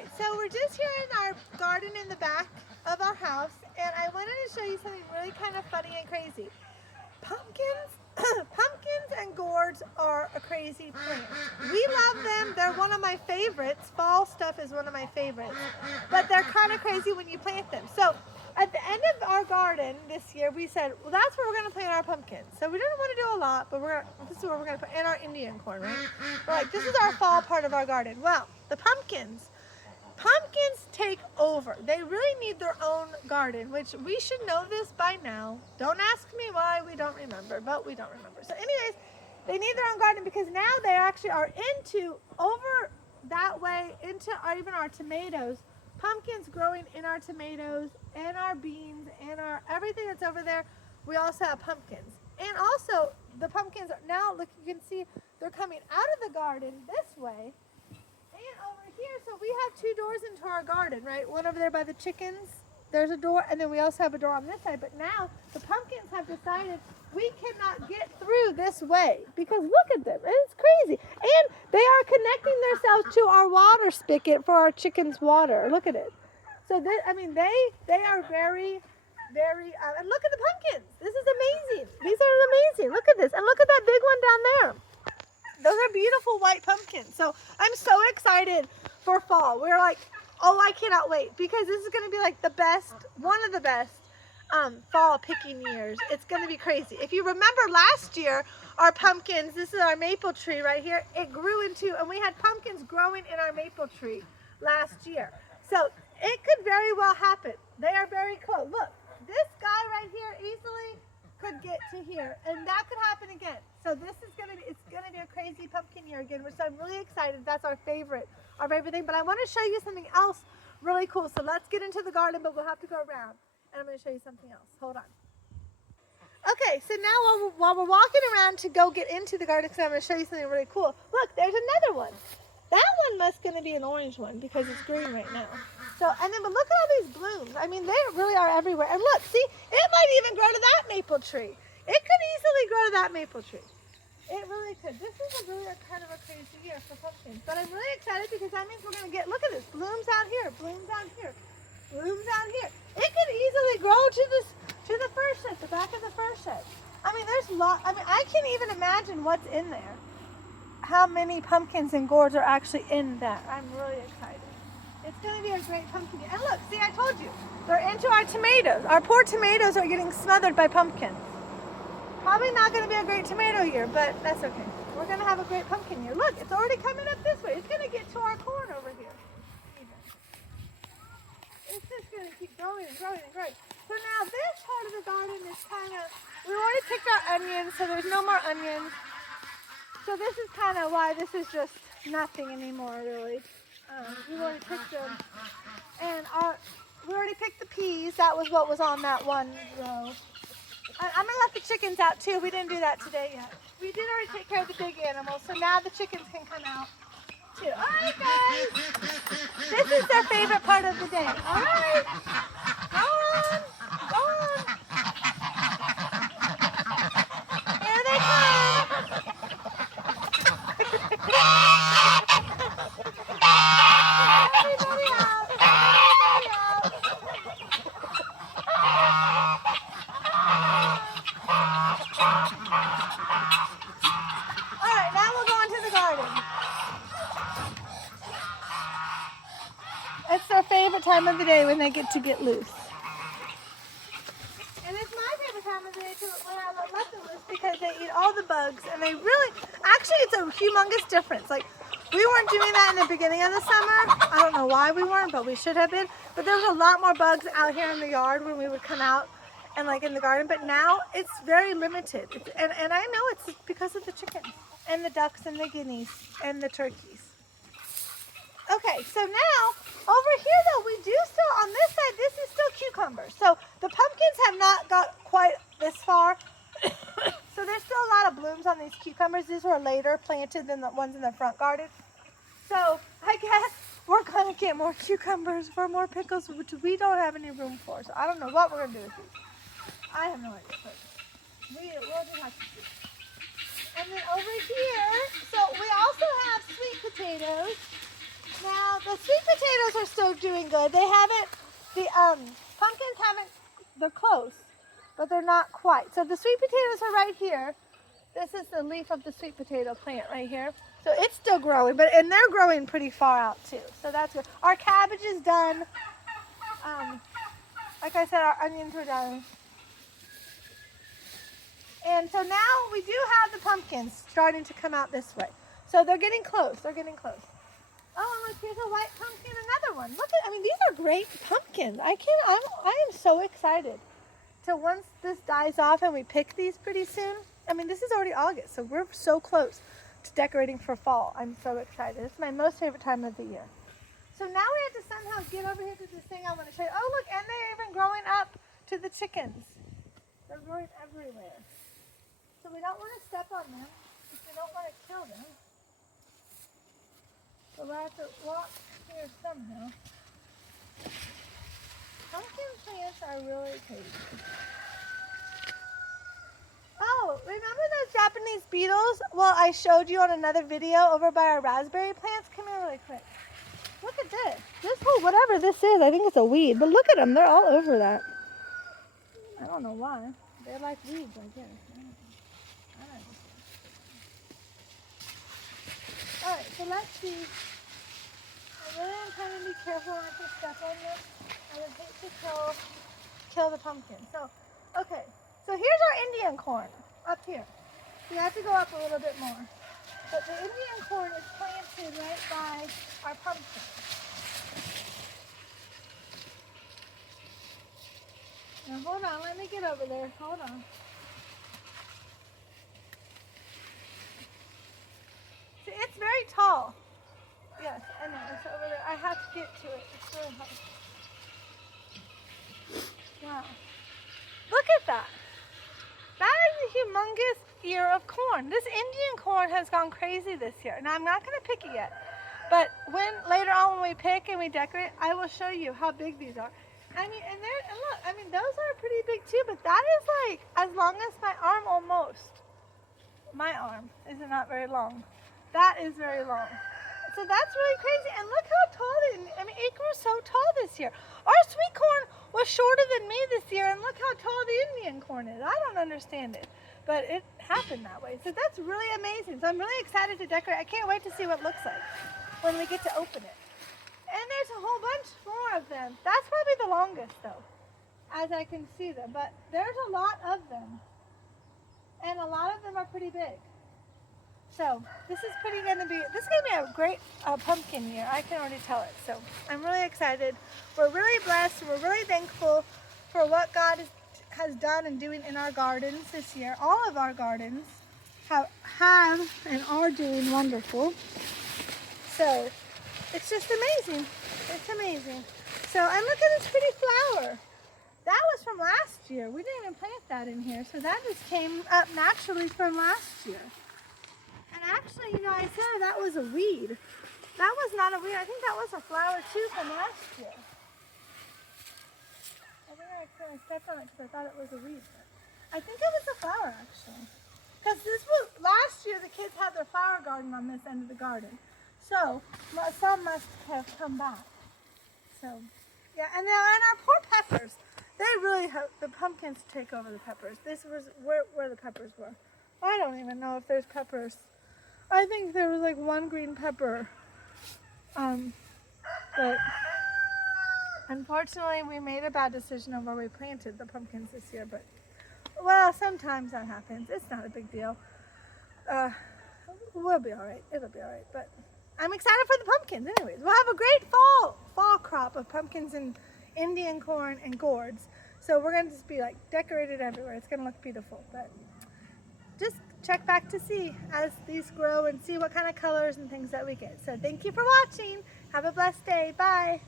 right, so we're just here in our garden in the back of our house, and I wanted to show you something really kind of funny and crazy. Pumpkins, pumpkins and gourds are a crazy plant. We love them. They're one of my favorites. Fall stuff is one of my favorites, but they're kind of crazy when you plant them. So at the end of our garden this year, we said, well, that's where we're going to plant our pumpkins. So we didn't want to do a lot, but this is where we're going to put in our Indian corn, right? We're like, this is our fall part of our garden. Well, the pumpkins take over. They really need their own garden, which we should know this by now. Don't ask me why, we don't remember, but we don't remember. So anyways, they need their own garden because now they actually are into over that way into even our tomatoes. Pumpkins growing in our tomatoes and our beans and our everything that's over there. We also have pumpkins. And also the pumpkins are now, look, you can see they're coming out of the garden this way. And over here, so we have two doors into our garden, right? One over there by the chickens, there's a door, and then we also have a door on this side. But now the pumpkins have decided we cannot get through this way because look at them, it's crazy. And they are connecting themselves to our water spigot for our chickens' water. Look at it. So this, I mean, they are very, and look at the pumpkins. This is amazing. These are amazing. Look at this, and look at that big one down there. Those are beautiful white pumpkins. So I'm so excited for fall. We're like, oh, I cannot wait because this is going to be like the best, one of the best fall picking years. It's going to be crazy. If you remember last year, our pumpkins, this is our maple tree right here. It grew into, and we had pumpkins growing in our maple tree last year. So it could very well happen. They are very close. Look, this guy right here easily could get to here, and that could happen again. So this is it's gonna be a crazy pumpkin year again, which I'm really excited. That's our favorite thing. But I want to show you something else really cool. So let's get into the garden, but we'll have to go around, and I'm going to show you something else. Hold on. Okay, so now while we're walking around to go get into the garden, because I'm going to show you something really cool. Look, there's another one. That one must gonna be an orange one because it's green right now. So, and then, but look at all these blooms. I mean, they really are everywhere. And look, see, it might even grow to that maple tree. It could easily grow to that maple tree. It really could. This is a really kind of a crazy year for pumpkins. But I'm really excited because that means we're gonna get, look at this, blooms out here, blooms out here, blooms out here. It could easily grow to the fir shed, the back of the fir shed. I mean, I can't even imagine what's in there. How many pumpkins and gourds are actually in that. I'm really excited. It's going to be a great pumpkin year. And look, see, I told you, they're into our tomatoes. Our poor tomatoes are getting smothered by pumpkins. Probably not going to be a great tomato year, but that's okay. We're going to have a great pumpkin year. Look, it's already coming up this way. It's going to get to our corn over here. It's just going to keep growing and growing and growing. So now this part of the garden is kind of, we already picked our onions, so there's no more onions. So this is kind of why this is just nothing anymore, really. We already picked them. And we already picked the peas. That was what was on that one row. I'm going to let the chickens out, too. We didn't do that today yet. We did already take care of the big animals, so now the chickens can come out, too. All right, guys. This is their favorite part of the day. All right. Go on. Go on. Here they come. Everybody out. Everybody out. All right, now we'll go into the garden. It's their favorite time of the day when they get to get loose. And it's my favorite time of the day too when I let them loose because they eat all the bugs and they really, actually it's a humongous difference. Like we weren't doing that in the beginning of the summer. I don't know why we weren't, but we should have been. But there was a lot more bugs out here in the yard when we would come out and like in the garden. But now it's very limited. And I know it's because of the chickens and the ducks and the guineas and the turkeys. Okay, so now over here though, we do still, on this side, this is still cucumbers. So the pumpkins have not got quite this far. So there's still a lot of blooms on these cucumbers. These were later planted than the ones in the front garden. So I guess we're gonna get more cucumbers for more pickles, which we don't have any room for. So I don't know what we're gonna do with these. I have no idea, but we'll just have to see. And then over here, so we also have sweet potatoes. Now, the sweet potatoes are still doing good. They haven't, the pumpkins haven't, they're close, but they're not quite. So the sweet potatoes are right here. This is the leaf of the sweet potato plant right here. So it's still growing, and they're growing pretty far out too. So that's good. Our cabbage is done. Like I said, our onions are done. And so now we do have the pumpkins starting to come out this way. So they're getting close. They're getting close. Oh, look, here's a white pumpkin, another one. Look at, I mean, these are great pumpkins. I am so excited. So once this dies off and we pick these pretty soon, I mean, this is already August, so we're so close to decorating for fall. I'm so excited. It's my most favorite time of the year. So now we have to somehow get over here to this thing I want to show you. Oh, look, and they're even growing up to the chickens. They're growing everywhere. So we don't want to step on them because we don't want to kill them. So we'll have to walk here somehow. Pumpkin plants are really crazy. Oh, remember those Japanese beetles? Well, I showed you on another video over by our raspberry plants. Come here really quick. Look at this. This whole, whatever this is, I think it's a weed. But look at them. They're all over that. I don't know why. They're like weeds, I guess. Alright, so let's see. I really am trying to be careful not to step on them. I would hate to kill the pumpkin. So, okay. So here's our Indian corn up here. We have to go up a little bit more. But the Indian corn is planted right by our pumpkin. Now hold on, let me get over there. Hold on. See, it's very tall. Yes, I know, it's over there. I have to get to it. It's really hard. Wow. Look at that. That is a humongous ear of corn. This Indian corn has gone crazy this year. Now, I'm not going to pick it yet. But later on when we pick and we decorate, I will show you how big these are. I mean, and look, I mean, those are pretty big too, but that is like as long as my arm almost. My arm is not very long. That is very long. So that's really crazy. And look how tall it grew so tall this year. Our sweet corn was shorter than me this year, and look how tall the Indian corn is. I don't understand it, but it happened that way. So that's really amazing. So I'm really excited to decorate. I can't wait to see what it looks like when we get to open it. And there's a whole bunch more of them. That's probably the longest though, as I can see them. But there's a lot of them, and a lot of them are pretty big. So this is gonna be a great pumpkin year. I can already tell it. So I'm really excited. We're really blessed. We're really thankful for what God has done and doing in our gardens this year. All of our gardens have and are doing wonderful. So it's just amazing. It's amazing. So, and look at this pretty flower. That was from last year. We didn't even plant that in here. So that just came up naturally from last year. And actually, you know, I said that was a weed. That was not a weed. I think that was a flower too from last year. I think I accidentally stepped on it because I thought it was a weed. But I think it was a flower actually. Because this was, last year the kids had their flower garden on this end of the garden. So, some must have come back. So, yeah, and our poor peppers. They really hope the pumpkins take over the peppers. This was where the peppers were. I don't even know if there's peppers. I think there was like one green pepper. But unfortunately, we made a bad decision on where we planted the pumpkins this year. But, well, sometimes that happens. It's not a big deal. We'll be all right. It'll be all right. But I'm excited for the pumpkins anyways. We'll have a great fall crop of pumpkins and Indian corn and gourds. So we're going to just be like decorated everywhere. It's going to look beautiful. But just check back to see as these grow and see what kind of colors and things that we get. So thank you for watching. Have a blessed day. Bye.